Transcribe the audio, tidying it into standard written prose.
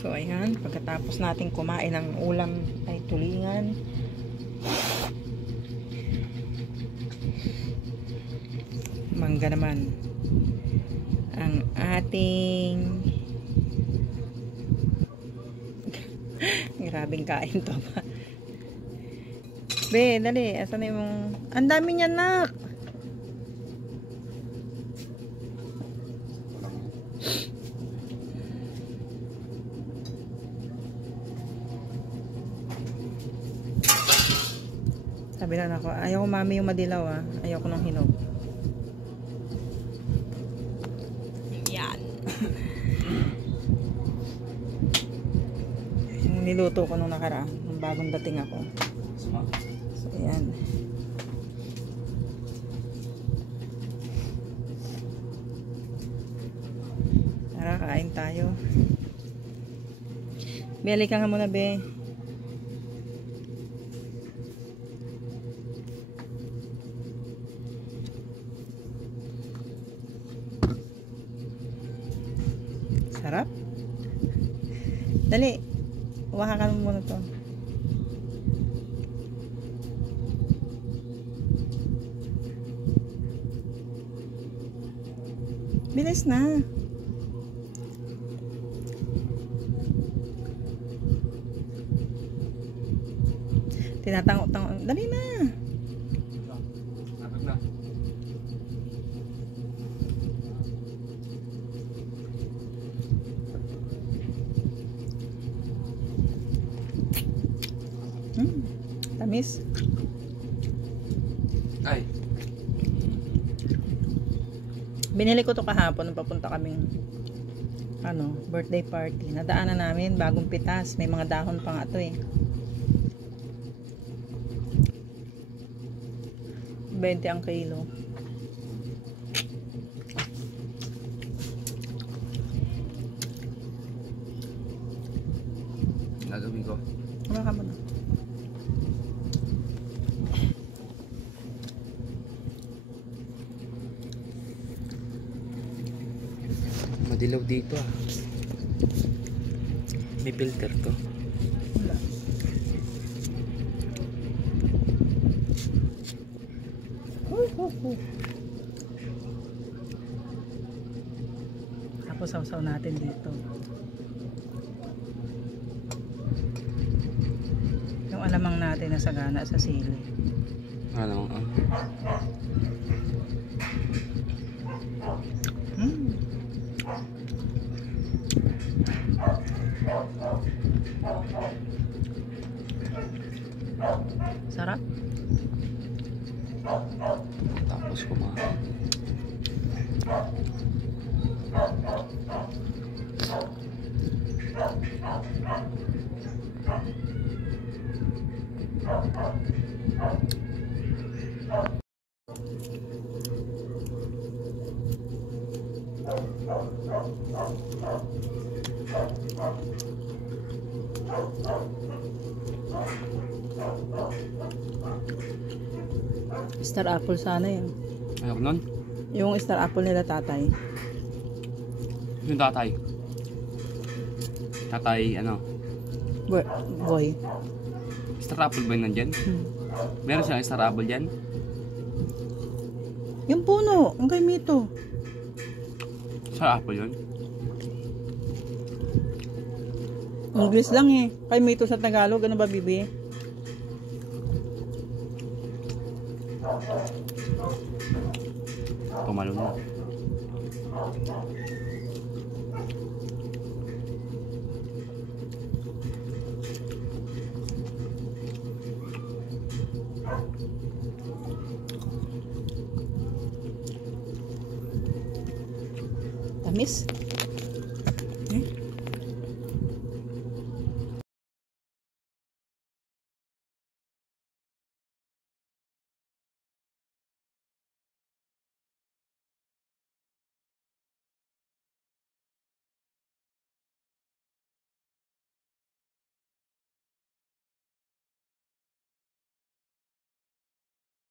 So ayan, pagkatapos natin kumain ng ulam ay tulingan. Mangga naman ang ating grabing kain to ba. Be, dali, asan na yung ang dami niyan, nak. Sabi na ako, ayaw ko mami yung madilaw ah. Ayaw ko ng hinog. Yan. Yung niluto ko nung nakaraan. Nung bagong dating ako. So, yan. Tara, kain tayo. Beli ka nga muna, be. Sarap. Dali. Uwahakan mo muna to. Bilis na. Tinatango-tango. Dali na. Tamis. Ay. Binili ko to kahapon nung papunta kaming birthday party. Nadaanan namin bagong pitas. May mga dahon pa nga to eh. 20 ang kilo. Gagawin ko. Kumaka mo na. Madilaw dito ah. May filter to. Wala. Tapos sausaw natin dito. Yung alamang natin na sagana sa sili. Ano ah. Sarap. Tapos kumain. Star apple sana yun. Ayoko nun. Yung star apple nila tatay. Yung tatay. Tatay ano? Boy. Star apple ba yun nandyan? Meron siyang star apple dyan? Yung puno. Ang kay Mito. Star apple yun? English lang eh. Kay Mito sa Tagalog. Ano ba, bibi? Pumalo na. Tamis.